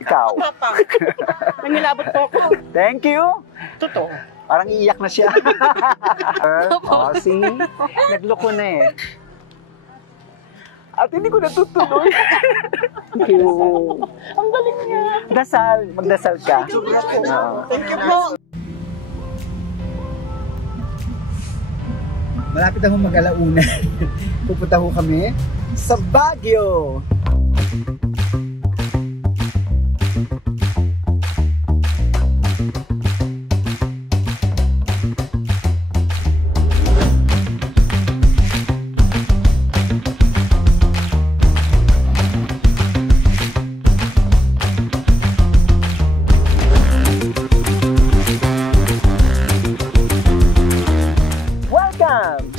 Ikaw. Nangilabot po ako. Thank you. Totoo. Parang iiyak na siya. Oh, see? Nagloko na eh. At hindi ko natutuloy. Thank you. Ang galing niya. Dasal. Magdasal ka. Thank you po. Malapit akong mag-alauna. Pupunta ho kami sa Baguio.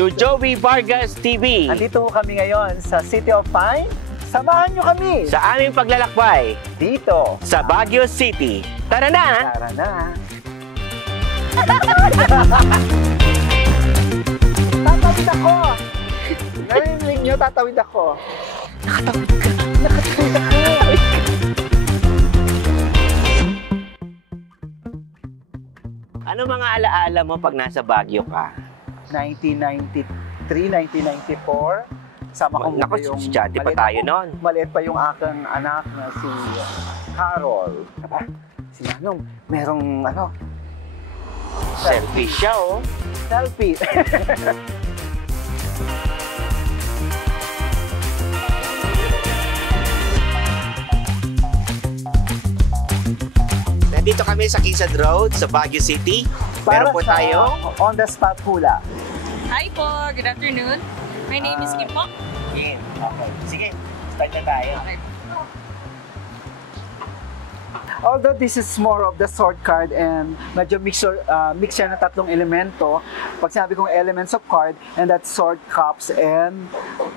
To Joey Vargas TV. Andito kami ngayon sa City of Pine. Samahan nyo kami Sa aming paglalakbay dito sa Baguio City. Tara na! Tara na. Tatawid ako. Narinig nyo, tatawid ako. Nakatawid ka. Nakatawid ako. Ano mga alaala mo pag nasa Baguio ka? 1993, 1994. Sama ko muna Naku, yung... estudyante pa tayo noon. Maliit pa yung aking anak na si Carol. Aba, si Manong, merong ano... Selfie siya, oh. Selfie. Nandito kami sa Quezon Road, sa Baguio City. Meron po tayo. On the spot hula. Hi po, good afternoon. My name is Kim po. Okay. Sige, start na tayo. Okay. Although this is more of the sword card and medyo mix siya ng tatlong elemento. Pag sinabi kong elements of card, and that's sword, cups, and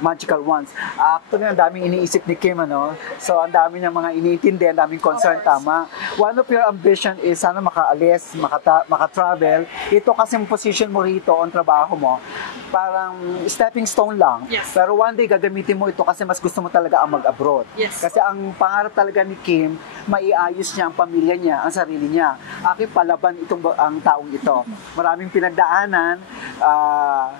magical wands. Actually, ang daming iniisip ni Kim, ano? So, ang dami niyang mga iniintindi, ang daming concern, tama. One of your ambition is sana makaalis, makatravel. Ito kasi yung position mo rito, ang trabaho mo, parang stepping stone lang. Yes. Pero one day, gagamitin mo ito kasi mas gusto mo talaga ang mag-abroad. Yes. Kasi ang pangarap talaga ni Kim, maiayos niya ang pamilya niya, ang sarili niya. Aking palaban ang taong ito. Maraming pinagdaanan,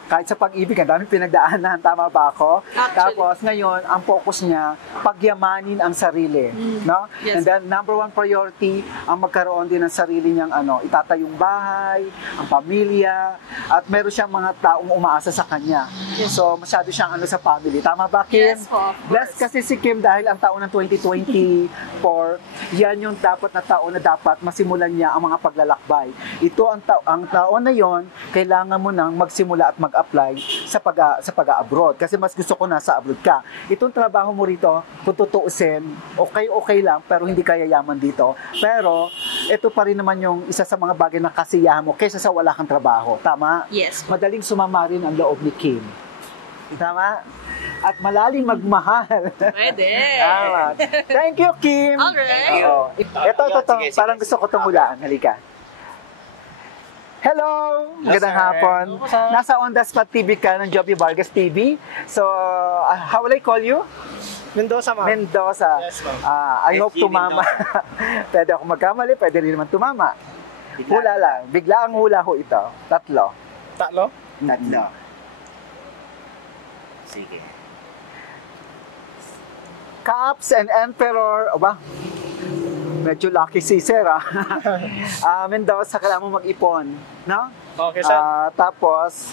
kahit sa pag-ibig, ang daming pinagdaanan, tama ba ako? Actually. Tapos ngayon, ang focus niya, pagyamanin ang sarili. No? Yes. And then, number one priority, ang magkaroon din ng sarili niyang itatayong bahay, ang pamilya, at meron siyang mga taong umaasa sa kanya. Yes. So, masyado siyang sa family. Tama ba, Kim? Yes po, of course. Blessed kasi si Kim dahil ang taon ng 2024, yan yung dapat na taon na dapat masimulan niya ang mga paglalakbay. Ito ang taon na yon, kailangan mo nang magsimula at mag-apply sa pag-abroad. Kasi mas gusto ko nasa abroad ka. Itong trabaho mo rito, kung tutuusin, okay lang, pero hindi kaya yaman dito. Pero, ito pa rin naman yung isa sa mga bagay na kasiyahan mo kaysa sa wala kang trabaho. Tama? Yes. Madaling sumama rin ang loob ni Kim. Tama? At malaling magmahal. Pwede. Tama. Thank you, Kim. Alright. Oo. Ito, Sige. parang gusto ko tumulaan. Halika. Hello! Magandang hapon. Nasa On The Spot TV ka ng Joey Vargas TV. So, how will I call you? Mendoza, ma'am. Mendoza. Yes, ma'am. I hope SG tumama. Pwede ako magkamali, pwede rin naman tumama. Bigla. Hula lang. Bigla ang hula ho ito. Tatlo. Tatlo? Tatlo. Sige. Cups and Emperor. Aba, medyo lucky si Sir, Mendoza, kailangan mo mag-ipon. No? Okay, sir. Tapos,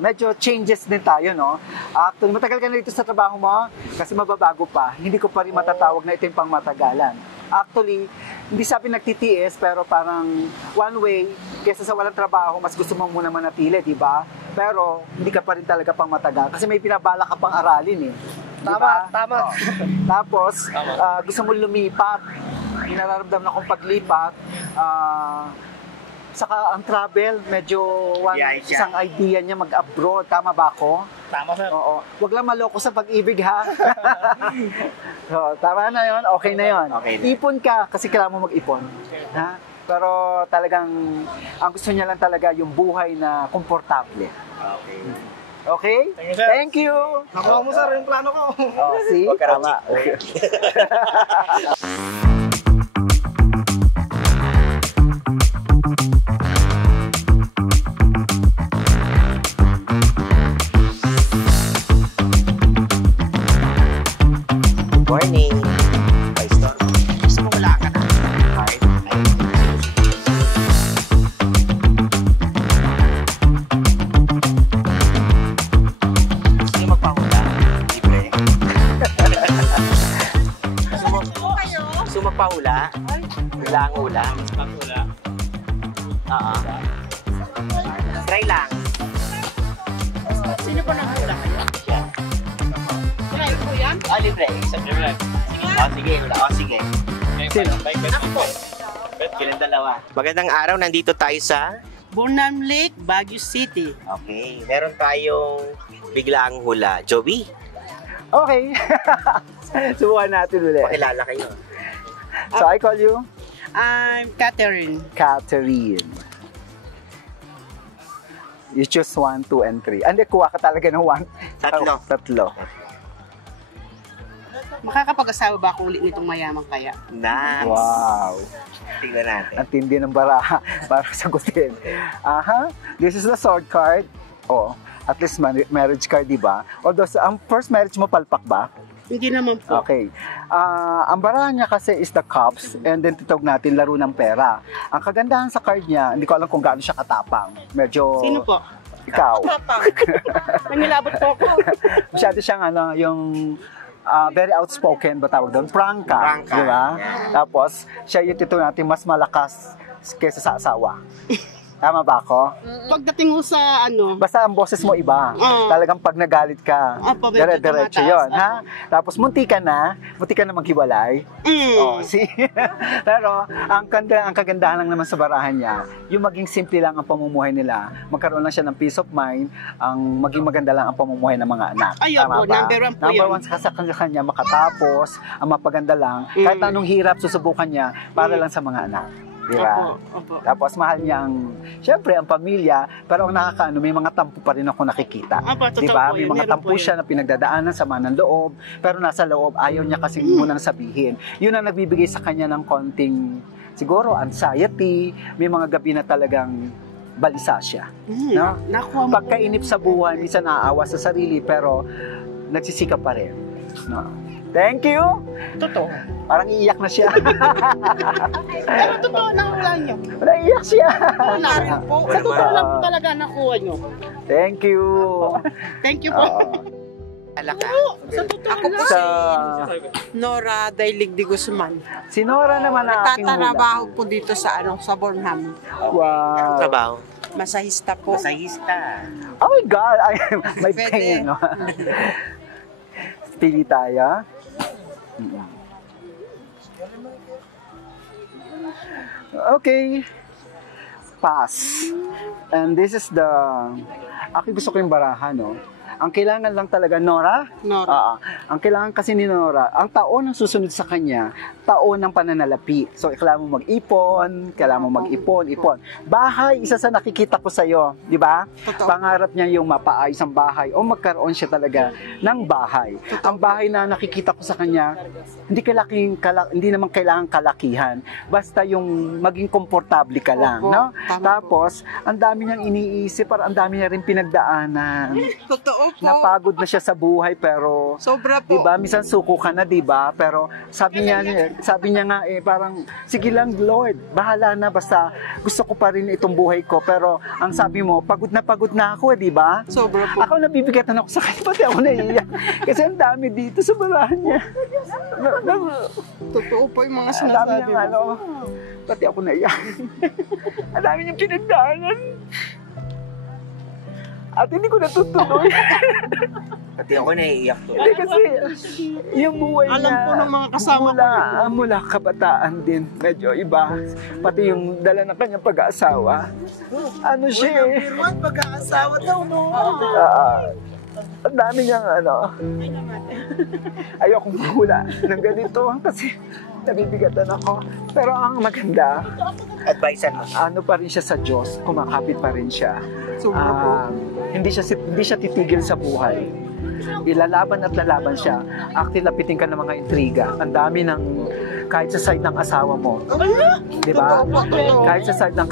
medyo changes din tayo, no? Actually, matagal ka na dito sa trabaho mo kasi mababago pa. Hindi ko pa rin matatawag na ito yung pangmatagalan. Actually, hindi sabi nagtitiis, pero parang one way, kesa sa walang trabaho, mas gusto mo muna manatili, di ba? Pero, hindi ka pa rin talaga pang matagal kasi may pinabala ka pang aralin, eh. Diba? Tama. Tapos, gusto mo lumipat. Yung nararamdaman akong paglipat, saka ang travel, medyo isang idea niya mag-abroad. Tama ba ako? Tama, sir. Oo. Huwag lang maloko sa pag-ibig, ha? So, tama na yon, okay na yon. Okay na. Ipon ka kasi kailangan mo mag-ipon. Ha? Pero talagang, ang gusto niya lang talaga yung buhay na komportable. Okay. Okay? Thank you, sir. Thank you. Nakuha mo sir yung plano ko. Oh, see? Huwag ka raw Tama. Morning. Ay, store. Gusto mo wala ka na? Card? Ay. Gusto niyo magpahula? Libre. Gusto mo magpahula? Hula ang hula? Hula. Oo. Try lang. Sino po nang-hula kayo? Yan. Try po yan? Ah, libre. Isang libre. Oh, sige. Hula. Oh, sige. Sino? Ako po. Kilang dalawa. Magandang araw. Nandito tayo sa... Burnham Lake, Baguio City. Okay. Meron tayong biglaang hula. Joby, Okay. Subukan natin ulit. pakilala kayo. So, I call you I'm Catherine. Catherine. You choose 1, 2, and 3. Hindi, kuha ka talaga ng 1. Tatlo. Tatlo. Makakapag-asawa ba ako ulit nitong mayaman kaya? Nice. Wow. Tingnan natin. Ang tindi ng baraha para sagutin. Aha. This is the sword card. Oh, at least marriage card, di ba? Although, ang first marriage mo, palpak ba? Hindi naman po. Okay. Ang baraha niya kasi is the cups and then titawag natin laro ng pera. Ang kagandahan sa card niya, hindi ko alam kung gaano siya katapang. Medyo... Sino po? Ikaw. Nangilabot po ako. Masyado siyang yung very outspoken ba tawag doon? Prangka. Prangka. Di ba? Yeah. Tapos, siya yung tito natin mas malakas kaysa sa asawa. Tama ba ako? Pagdating mo sa Basta ang boses mo iba. Talagang pag nagalit ka, Opo, medyo dire-diretso tumataas. yun. Ha? Tapos munti ka na maghiwalay. Oh, see? Pero ang kagandahan lang naman sa barahan niya, yung maging simple lang ang pamumuhay nila, magkaroon lang siya ng peace of mind, ang maging maganda lang ang pamumuhay ng mga anak. Ayun Tama po, ba? number 1 po Number yun. 1 sa kanya makatapos, ang mapaganda lang, kahit anong hirap susubukan niya para lang sa mga anak. Di ba? Opo. Tapos mahal niya syempre ang pamilya, pero ang nakakaano, may mga tampo pa rin ako nakikita. Opo, totoo Di ba? po May yun. mga Meron tampo po siya na pinagdadaanan, sama ng loob, pero nasa loob, ayaw niya kasi munang sabihin. Yun ang nagbibigay sa kanya ng konting, siguro, anxiety, may mga gabi na talagang balisa siya. No? Nakuha mo. Pagkainip sa buhay, minsan naaawa sa sarili, pero nagsisikap pa rin. No? Thank you! Totoo. Parang iiyak na siya. Pero totoo na wala niyo. Naiiyak siya. Wala rin po. Sa totoo lang po talaga nakuha niyo. Thank you. Thank you po. Alaka. Sa totoo Ako po lang. Sa Nora Dailig de Guzman. si Nora naman ang aking hula. Nagtatrabaho po dito sa sa Burnham. Anong Wow. trabaho? Masahista po. Masahista. Oh my God. Ay, may Pwede. pain, no? Pili tayo. Okay. Pass. And this is the... Gusto ko yung baraha, no? Ang kailangan lang talaga, Nora? Nora. Ang kailangan kasi ni Nora, ang taon ang susunod sa kanya, taon ng pananalapi. So, kailangan mo ipon. Bahay, isa sa nakikita ko sa'yo, di ba? Totoo. Pangarap niya yung mapaayos ang bahay o magkaroon siya talaga ng bahay. Ang bahay na nakikita ko sa kanya, hindi naman kailangan kalakihan. Basta yung maging komportable ka lang, Opo, no? tama Tapos, ang dami niyang iniisip, ang dami niya rin pinagdaanan. Totoo po. Napagod na siya sa buhay pero Sobra po. 'di ba minsan suko ka na 'di ba pero sabi niya nga parang sige lang Lord bahala na basta gusto ko pa rin itong buhay ko pero ang sabi mo pagod na ako 'di ba Sobra po. ako nabibigatan ako sa kanya pati ako naiiyak kasi ang dami dito sa barahan niya Totoo po yung mga ang dami sinasabi niyang mo. pati ako naiiyak ang dami niyang pinagdaanan at hindi ko natutuloy. Pati ako naiiyak to. Hindi kasi yung buhay Alam niya ko ng mga kasama ko mula kabataan din medyo iba pati yung dala ng kanyang pag-aasawa ano siya eh Pag-aasawa daw, no? Ang dami niyang ano. Ayokong mahula ng ganito kasi nabibigatan ako. Pero ang maganda, Advisean mo. ano pa rin siya sa Diyos, kumakapit pa rin siya. Hindi siya titigil sa buhay. Ilalaban at lalaban siya. Actually, lapitin ka ng mga intriga. Ang dami ng, kahit sa side ng asawa mo. Di ba? Kahit sa side ng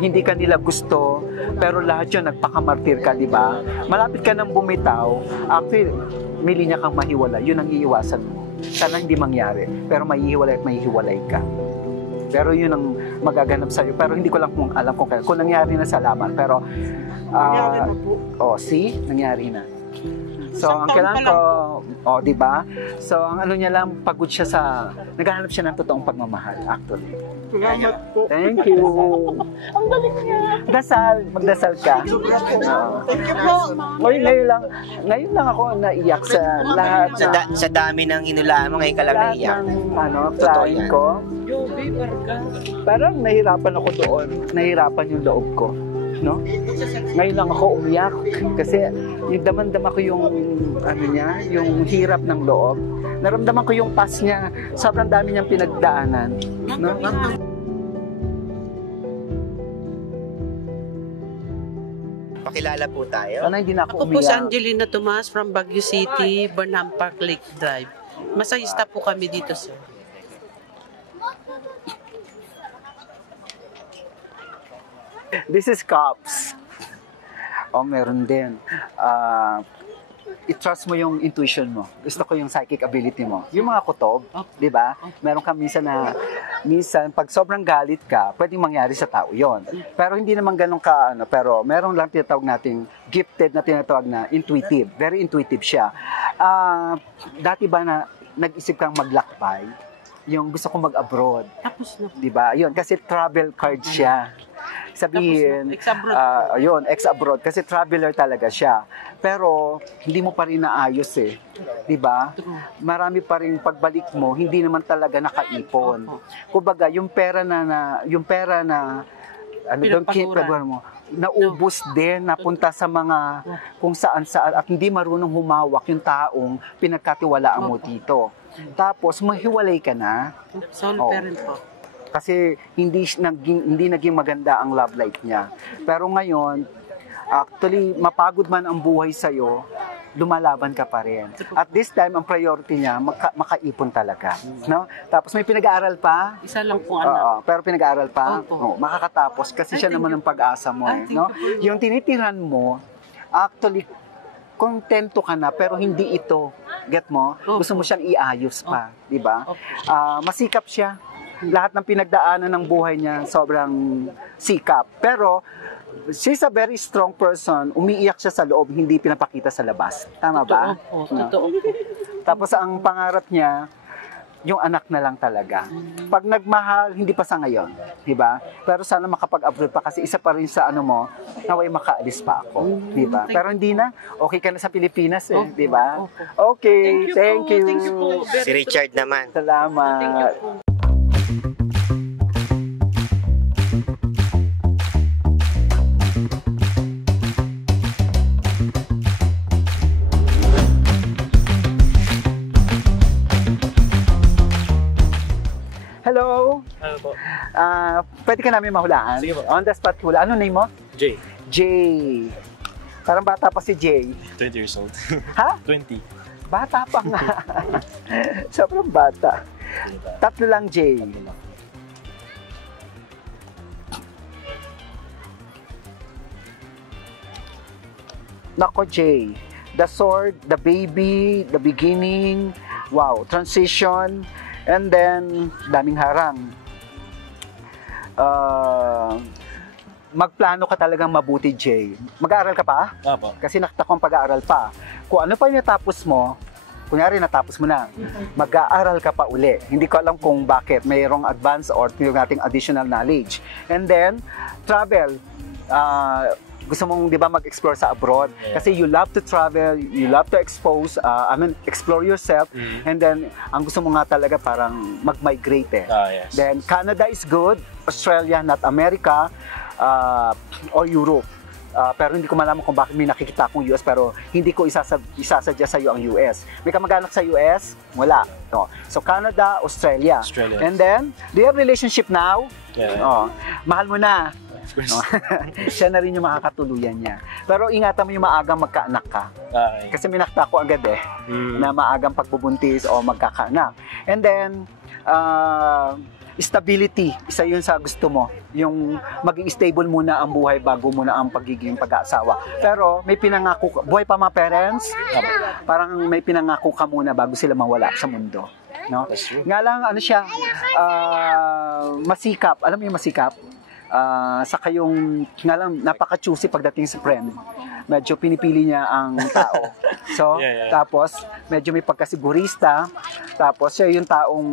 hindi ka nila gusto, pero lahat yun, nagpakamartir ka, di ba? Malapit ka nang bumitaw, actually, may linya kang mahiwalay. Yun ang iiwasan mo. Sana hindi mangyari, pero mahihiwalay at mahihiwalay ka. Pero yun ang magaganap sa'yo. Pero hindi ko lang alam kung nangyari na, salamat. Pero, see? Nangyari na. So, ang kailangan ko, di ba? So, ang ano niya lang, pagod siya naghahanap siya ng totoong pagmamahal, actually. Salamat po. Thank you. Ang galing niya. Magdasal ka. Thank you po. Ngayon lang ako naiyak sa lahat Sa dami ng inulaan mo, ngayon ka lang lahat naiyak. ng Totoo client yan. ko. Parang nahirapan ako doon. Nahirapan yung loob ko. No? Ngayon lang ako umiyak kasi yung damandam ko yung yung hirap ng loob. Naramdaman ko yung past niya. Sobrang dami niyang pinagdaanan. No? Pakilala po tayo. Ano, hindi na ako Ako po si umiyak. Angelina Tomas from Baguio City, Burnham Park Lake Drive. Masahista po kami dito, sir. This is cups. Meron din. I-trust mo yung intuition mo. Gusto ko yung psychic ability mo. Yung mga kutob, di ba? Meron ka minsan pag sobrang galit ka, pwedeng mangyari sa tao yon. Pero hindi naman ganun ka, pero meron lang tinatawag nating gifted na tinatawag na intuitive. Very intuitive siya. Dati ba na nag-isip kang maglakbay? Yung gusto ko mag-abroad. Tapos na. Di ba? Yun, kasi travel card siya. Sabihin, ex-abroad kasi traveler talaga siya. Pero hindi mo pa rin naayos eh. 'Di ba? Marami pa rin pagbalik mo, hindi naman talaga nakaipon. Kumbaga, yung pera na doon mo, naubos din, napunta sa mga kung saan at hindi marunong humawak yung taong pinagkatiwalaan mo dito. Tapos mahiwalay ka na. Sole parent po. Kasi hindi naging maganda ang love life niya. Pero ngayon, actually, mapagod man ang buhay sa'yo, lumalaban ka pa rin. At this time, ang priority niya, makaipon talaga. No? Tapos may pinag-aaral pa. Isa lang po anak. Pero pinag-aaral pa. Opo. Makakatapos kasi siya naman ang pag-asa mo. No? Yung tinitiran mo, actually, kontento ka na, pero hindi ito. Get mo? Gusto mo siyang iayos pa. Diba? Masikap siya. Lahat ng pinagdaanan ng buhay niya, sobrang sikap. Pero, she's a very strong person. Umiiyak siya sa loob, hindi pinapakita sa labas. Tama ba? Totoo po. Tapos, ang pangarap niya, yung anak na lang talaga. Pag nagmahal, hindi pa sa ngayon. Diba? Pero sana makapag-abroad pa kasi isa pa rin sa naway makaalis pa ako. Diba? Pero hindi na. Okay ka na sa Pilipinas eh. Diba? Okay. Thank you. Thank you po. Si Richard naman. Salamat. Hello. Ano po? Pwede ka namin mahulaan? Sige po. On the spot hula. Ano name mo? Jay. Jay. Parang bata pa si Jay. 20 years old. Ha? 20. Bata pa nga. Sobrang bata. Tatlo lang, Jay. Nako, Jay. The sword, the baby, the beginning, wow, transition, and then daming harang. Magplano ka talagang mabuti, Jay. Mag-aaral ka pa? Apo. Kasi nakita ko ang pag-aaral pa. Kung ano pa yung natapos mo, kunyari natapos mo na, mag-aaral ka pa uli. Hindi ko alam kung bakit. Mayroong advance or yung nating additional knowledge. And then, travel. Gusto mong, di ba, mag-explore sa abroad. Kasi you love to travel, you love to explore yourself. And then, ang gusto mo nga talaga parang mag-migrate eh. Yes. Then, Canada is good. Australia, not America. Or Europe. pero hindi ko malaman kung bakit may nakikita akong US pero hindi ko isasadya sa iyo ang US. May kamag-anak sa US? Wala. No. So Canada, Australia. And then, do you have relationship now? Yeah. Mahal mo na. No. Siya na rin yung makakatuluyan niya. Pero ingatan mo yung maagang magkaanak ka. Okay. Kasi may nakita ko agad na maagang pagbubuntis o magkakaanak. And then, stability, isa yun sa gusto mo. Yung maging stable muna ang buhay bago muna ang pagiging pag-aasawa. Pero may pinangako ka, buhay pa mga parents, parang may pinangako ka muna bago sila mawala sa mundo. No? Nga lang, ano siya, masikap. Alam mo yung masikap? Saka yung, nga lang, napaka-choosy pagdating sa friend. Medyo pinipili niya ang tao. So, tapos, medyo may pagkasigurista. Tapos, siya yung taong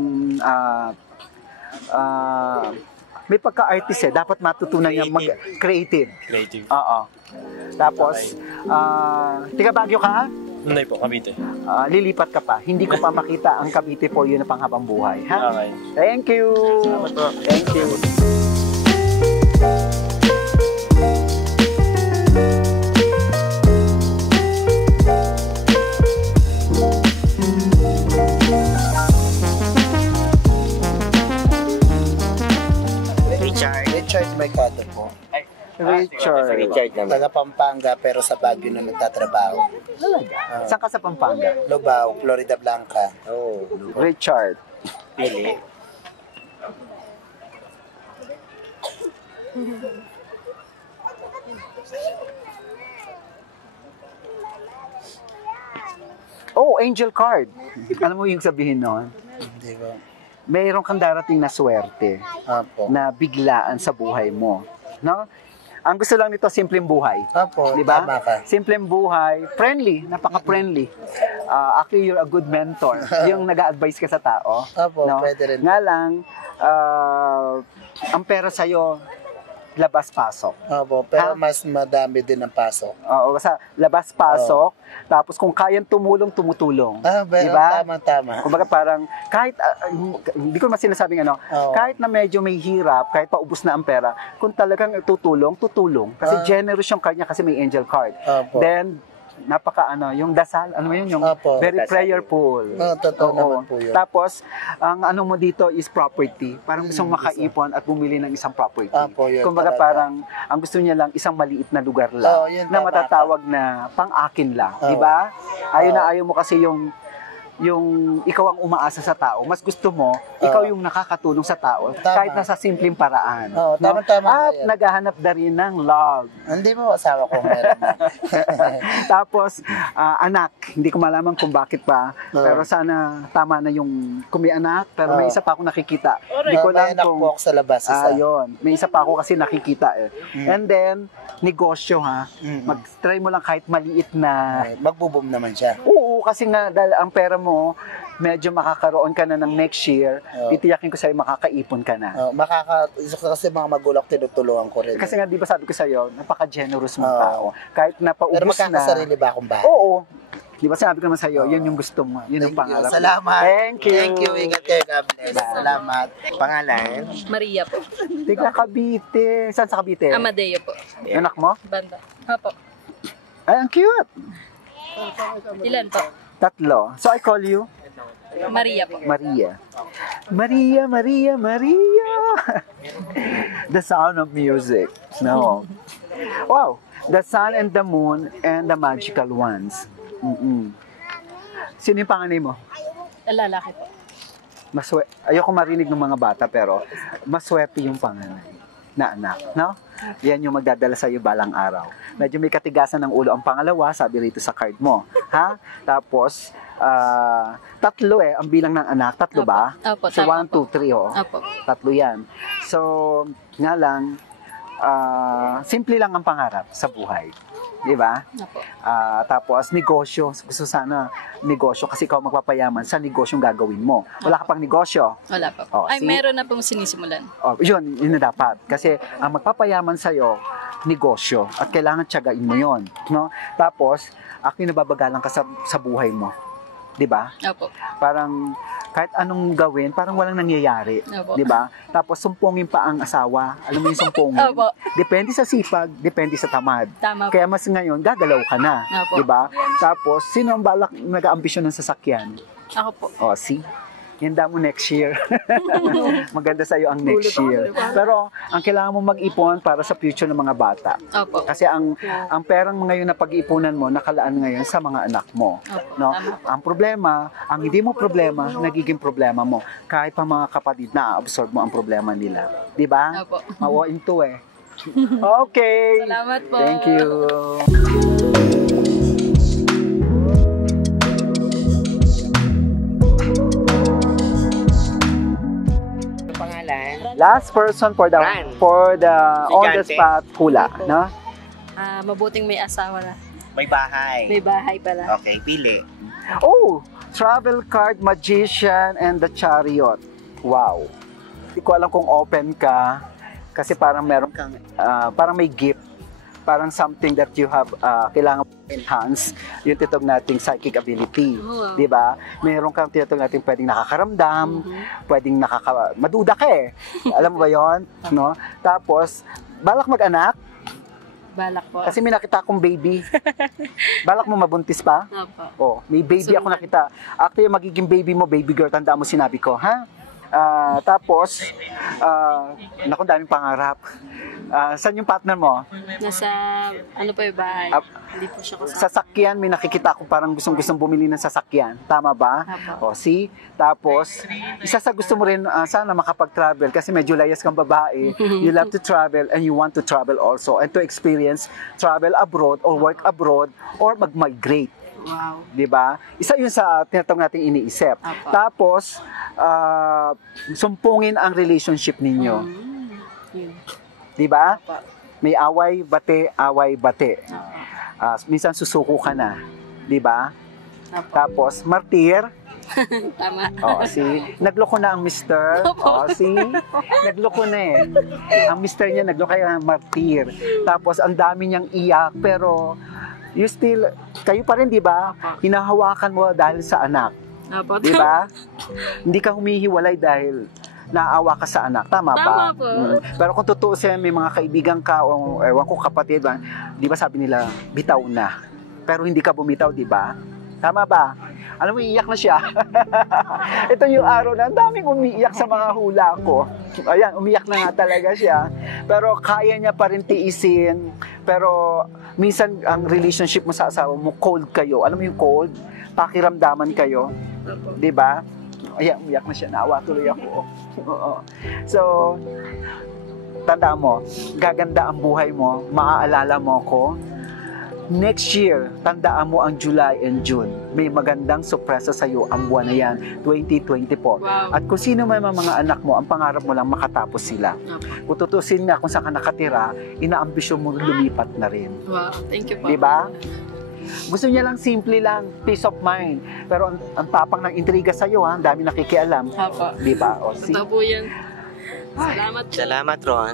may pagka-artist dapat matutunan niya mag-creative. Oo. Tapos, tiga Baguio ka? Hindi po, Cavite. Lilipat ka pa. Hindi ko pa makita ang Cavite for you na panghabang buhay. Ha? Okay. Thank you! Salamat po. Thank you! Richard Mercado po. Richard. Taga Pampanga pero sa Baguio na nagtatrabaho. Saan ka sa Pampanga? Lubao, Florida Blanca. Richard. Pili. Oh, angel card. Alam mo yung sabihin nun? Di ba? Mayroon kang darating na swerte Apo. na biglaan sa buhay mo. No? Ang gusto lang nito, simpleng buhay. Apo, Di ba? tama ka. Simpleng buhay, friendly, napaka-friendly. Actually, you're a good mentor. Yung nag-a-advise ka sa tao. Apo, pwede rin. Nga lang, ang pera sa'yo, labas-pasok. Apo, pero mas madami din ang pasok. Oo, sa labas-pasok, tapos kung kayang tumulong, tumutulong. Diba? Tama. Kumbaga parang, kahit, hindi ko naman sinasabing kahit na medyo may hirap, kahit paubos na ang pera, kung talagang tutulong. Kasi generous yung card niya kasi may angel card. Apo. Then, yung dasal, ano yun, yung Apo. very prayerful. Totoo naman po yun. Tapos, ang ano mo dito is property. Parang gustong makaipon at bumili ng isang property. Apo, yun Kumbaga talaga. parang, ang gusto niya lang, isang maliit na lugar lang, Yun, na tama matatawag na pang-akin lang. Diba? Ayaw na ayaw mo kasi yung ikaw ang umaasa sa tao. Mas gusto mo, ikaw yung nakakatulong sa tao, kahit nasa simpleng paraan. Tama-tama. At naghahanap na rin ng love. Hindi mo asawa ko meron na. Tapos, anak, hindi ko malaman kung bakit pa, pero sana tama na yung kung may anak, pero may isa pa ako nakikita. Hindi ko May lang anak kung... po ako sa labas. Isa. Ayun, may isa pa ako kasi nakikita And then, negosyo mag-try mo lang kahit maliit na... Magbo-boom naman siya. Oo, kasi nga dahil ang pera mo, medyo makakaroon ka na ng next year, titiyakin ko sa'yo makakaipon ka na. Kasi mga magulang tinutulungan ko rin. Kasi nga, di ba sabi ko sa'yo, napaka-generous mong tao. Kahit napaubos Pero na... magkakasarili ba akong bahay? Oo. Di ba sinabi ko naman sa'yo, yun yung gusto mo. Yun yung pangarap. Salamat. Thank you. Thank you. Ingat kayo. God bless. Salamat. Pangalan? Maria po. Tiga Cavite. Saan sa Cavite? Amadeo po. Anak mo? Banda. Opo. Ay, ang cute. Ilan po? 3. So, I call you? Maria po. Maria. Maria, Maria, Maria. The sound of music. No. Wow. The sun and the moon and the magical ones. Sino yung panganay mo? Lalaki po. Ayoko marinig ng mga bata pero maswerte yung panganay na anak, no? Yan yung magdadala sa iyo balang araw. Medyo may katigasan ng ulo ang pangalawa, sabi rito sa card mo, ha? Tapos 3 ang bilang ng anak, 3 ba? Opo, So 1, 2, 3 Opo. 3 yan. So nga lang simple lang ang pangarap sa buhay. Di ba? Opo. Tapos negosyo, gusto sana negosyo kasi ikaw magpapayaman sa negosyong gagawin mo. Wala ka pang negosyo. Wala pa Oh, po. Ay, see? meron na pong sinisimulan. Yun na dapat. Kasi ang magpapayaman sa'yo, negosyo. At kailangan tiyagain mo yun. No? Tapos, ako yung nababagalan ka sa buhay mo. 'di ba? Opo. Parang kahit anong gawin, parang walang nangyayari, Opo. 'di ba? Tapos sumpungin pa ang asawa. Alam mo yung sumpungin? Opo. Depende sa sipag, depende sa tamad. Tama po. Kaya mas ngayon gagalaw ka na, Opo. 'di ba? Tapos sino ang balak nag-aambisyon ng sasakyan? Ako po. Oh, see? Handa mo next year. Maganda sa iyo ang next year. Pero ang kailangan mo mag-ipon para sa future ng mga bata. Opo. Kasi ang perang ngayon na pag-iipunan mo nakalaan ngayon sa mga anak mo. Opo. No? Tama po. Ang problema, ang hindi mo problema, nagiging problema mo. Kahit pa mga kapatid na absorb mo ang problema nila. 'Di ba? Opo. Mawain to eh. Okay. Salamat po. Thank you. Pangalan? Last person for the Ran. on the Gigante. spot hula, no? Mabuting may asawa na. May bahay. May bahay pala. Okay, pili. Oh, travel card, magician, and the chariot. Wow. Hindi ko alam kung open ka kasi parang meron kang parang may gift. Parang something that you have kailangan enhance yung titog nating psychic ability. Oh, wow. 'Di ba? Meron kang titog nating pwedeng nakakaramdam, pwedeng maduda ka eh. Alam mo ba 'yon, no? Tapos balak mag-anak Balak po. kasi may nakita akong baby. Balak mo mabuntis pa? Opo. Oh, may baby ako nakita. Actually, magiging baby mo, baby girl, tanda mo sinabi ko, ha? Tapos, naku, daming pangarap. Saan yung partner mo? Nasa, ano pa yung bahay? Hindi po siya kasama. Sasakyan, may nakikita ko parang gustong bumili ng sasakyan. Tama ba? Apo. O, see? Tapos, isa sa gusto mo rin, sana makapag-travel kasi medyo layas kang babae. You love to travel and you want to travel also and to experience travel abroad or work abroad or mag-migrate. Wow. 'Di ba? Isa 'yun sa tinatawag nating iniisip. Apa. Tapos sumpungin ang relationship ninyo. Yun. 'Di ba? Apa. May away bate. Minsan susuko ka na, 'di ba? Apa. Tapos martir. Tama. Oh, see, nagloko na ang mister. Oh, see, nagloko na eh. Ang mister niya nagloko kaya martir. Tapos ang dami niyang iyak pero you still, kayo pa rin, di ba? Hinahawakan mo dahil sa anak. Opo. Di ba? Hindi ka humihiwalay dahil naawa ka sa anak. Tama ba? Tama po. Pero kung tutuusin, may mga kaibigan ka o ewan ko kapatid, di ba sabi nila, bitaw na. Pero hindi ka bumitaw, di ba? Tama ba? Alam mo, iiyak na siya. Ito yung araw na ang daming umiiyak sa mga hula ko. Ayan, umiyak na nga talaga siya. Pero kaya niya pa rin tiisin. Pero minsan ang relationship mo sa asawa mo, cold kayo. Alam mo yung cold? Pakiramdaman kayo. Di ba? Ayan, umiyak na siya. Naawa tuloy ako. Oo. So, tandaan mo, gaganda ang buhay mo, maaalala mo ko. Next year, tandaan mo ang July and June. May magandang sorpresa sa iyo ang buwan na yan, 2024. Wow. At kung sino man mga anak mo, ang pangarap mo lang makatapos sila. Kung tutusin nga kung saan ka nakatira, inaambisyon mo lumipat na rin. Wow. Thank you po. Di ba? Gusto niya lang simple lang, peace of mind. Pero ang tapang ng intriga sa iyo, ang dami nakikialam. Opo. Di ba? O, see? Totoo po yan. Salamat po. Salamat, Ron.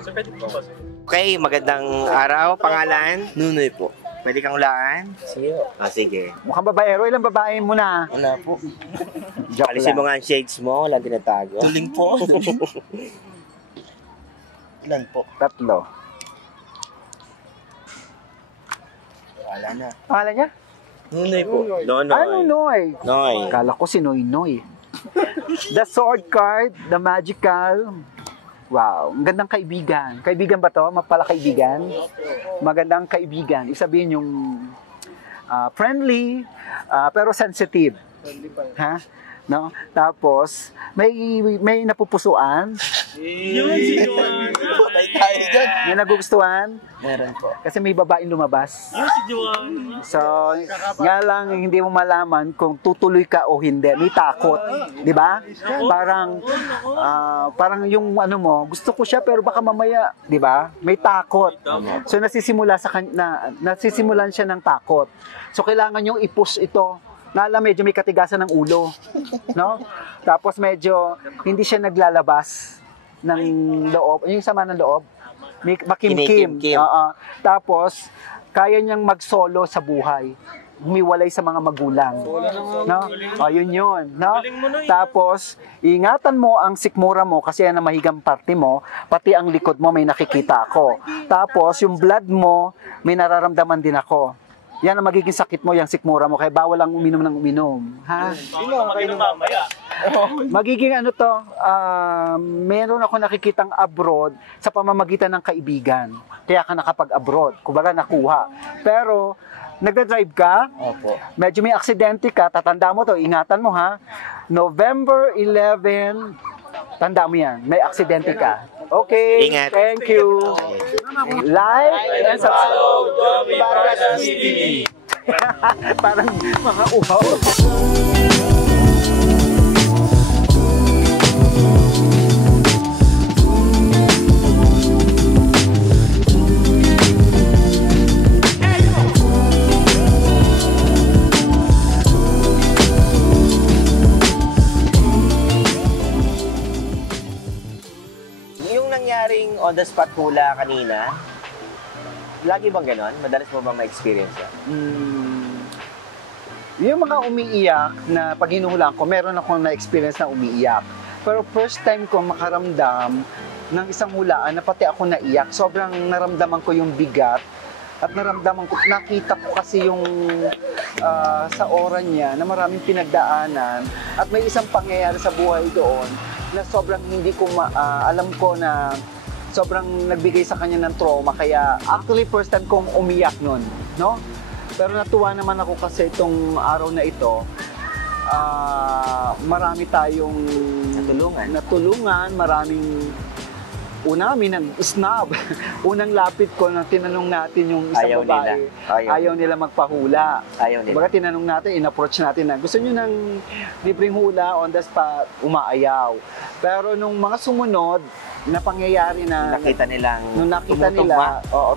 Okay, magandang araw. Pangalan? Nunoy po. Pwede kang hulaan? Sige. Mukhang babaero, ilang babae mo na? Wala po. Joke Alisin lang. mo nga ang shades mo. Walang tinatago. Tuling po. Ilan po? Tatlo. Wala na. Pangalan niya? Nunoy po. Nonoy. Ano, Noy? Noy. Kala ko si Noy Noy. The sword card, the magical. Wow, ang gandang kaibigan. Kaibigan ba to? Mapala kaibigan? Magandang kaibigan. Ibig sabihin yung friendly, pero sensitive. Ha? No? Tapos, may napupusuan. Patay tayo dyan. May nagugustuhan. Meron po. Kasi may babaeng lumabas. So, nga lang hindi mo malaman kung tutuloy ka o hindi. May takot, 'di ba? Parang yung ano mo, gusto ko siya pero baka mamaya, 'di ba? May takot. So nasisimulan siya ng takot. So kailangan yung i-push ito. Medyo may katigasan ng ulo, no? Tapos medyo hindi siya naglalabas ng loob. Yung sama ng loob. Makimkim. Kinikimkim. Tapos, kaya niyang mag-solo sa buhay. humiwalay sa mga magulang. No? O, yun, no? Tapos, ingatan mo ang sikmura mo kasi yan ang mahigang parte mo, pati ang likod mo may nakikita ako. Tapos, yung blood mo, may nararamdaman din ako. Yan ang magiging sakit mo, yung sikmura mo, kaya bawal lang uminom ng uminom. Ha? Magiging ano to, meron ako nakikitang abroad sa pamamagitan ng kaibigan. Kaya ka nakapag-abroad, kumbaga nakuha. Pero, nagda-drive ka, Opo. medyo may aksidente ka, tatanda mo to, ingatan mo ha. November 11, tanda mo yan, may aksidente ka. Okay, Ingat. thank you. Like and subscribe. Parang mga uhaw. Yung nangyaring on the spot hula kanina, lagi bang ganon? Madalas mo bang ma-experience yan? Yung mga umiiyak na pag hinuhulaan ko, meron akong na-experience na umiiyak. Pero first time ko makaramdam ng isang hulaan na pati ako naiyak. Sobrang naramdaman ko yung bigat at naramdaman ko, nakita ko kasi yung sa aura niya na maraming pinagdaanan at may isang pangyayari sa buhay doon na sobrang hindi ko alam ko na sobrang nagbigay sa kanya ng trauma. Kaya actually first time kong umiyak nun, no? Pero natuwa naman ako kasi itong araw na ito, marami tayong natulungan, maraming may nag-snub. Unang lapit ko na tinanong natin yung isang babae, ayaw nila magpahula. Baga tinanong natin, in-approach natin na gusto nyo ng libreng hula on the spot, umaayaw. Pero nung mga sumunod na pangyayari na Nakita nila,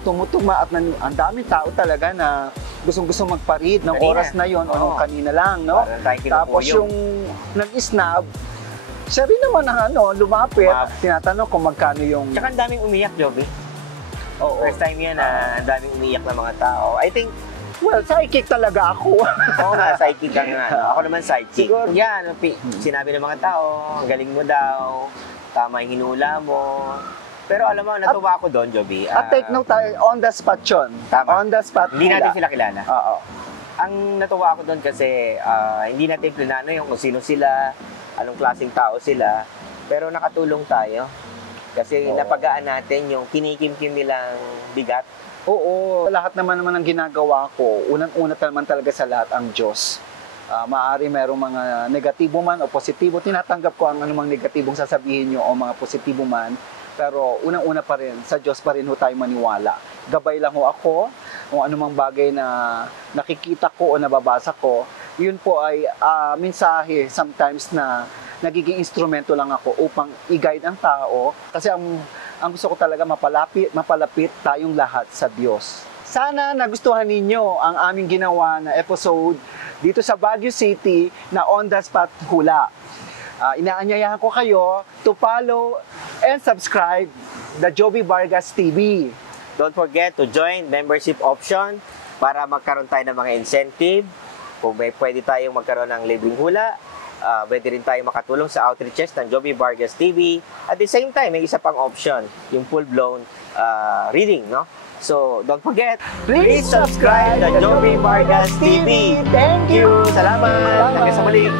tumutugma at ang daming tao talaga na gustong-gusto magparit ng Kanina. oras na yon o nung kanina lang, no? Parang tayo kinukuha Tapos yung nag-snub, siya rin naman lumapit, tinatanong kung magkano yung... Tsaka ang daming umiyak, Joby. Oo. First time yan na ang daming umiyak na mga tao. I think, Well, psychic talaga ako. oo nga, psychic ka nga. No? Ako naman psychic. Siguro. Yan, sinabi ng mga tao, ang galing mo daw, tama yung hinula mo. Pero alam mo, natuwa ako doon, Joby. At take note tayo, on the spot yun. Tama. On the spot. Hindi natin sila kilala. Oo. Ang natuwa ako doon kasi hindi natin plinano yung kung sino sila, anong klaseng tao sila, pero nakatulong tayo. Kasi napagaan natin yung kinikimkim nilang bigat. Oo, lahat naman ang ginagawa ko, unang-una naman talaga sa lahat ang Diyos. Maaari merong mga negatibo man o positibo, tinatanggap ko ang anumang negatibong sasabihin nyo o mga positibo man, pero unang-una pa rin, sa Diyos pa rin ho tayo maniwala. Gabay lang ho ako, kung anumang bagay na nakikita ko o nababasa ko, yun po ay mensahe sometimes na nagiging instrumento lang ako upang i-guide ang tao, kasi ang gusto ko talaga mapalapit tayong lahat sa Diyos. Sana nagustuhan ninyo ang aming ginawa na episode dito sa Baguio City na on the spot hula. Inaanyayahan ko kayo to follow and subscribe the Joby Vargas TV. Don't forget to join membership option para magkaroon tayo ng mga incentive. Kung may pwede tayong magkaroon ng libreng hula, pwede rin tayo makatulong sa outreaches ng Joby Vargas TV. At the same time, may isa pang option, yung full-blown reading, no? So, don't forget, please subscribe to Joby Vargas TV. Thank you! Salamat! Hanggang sa muli!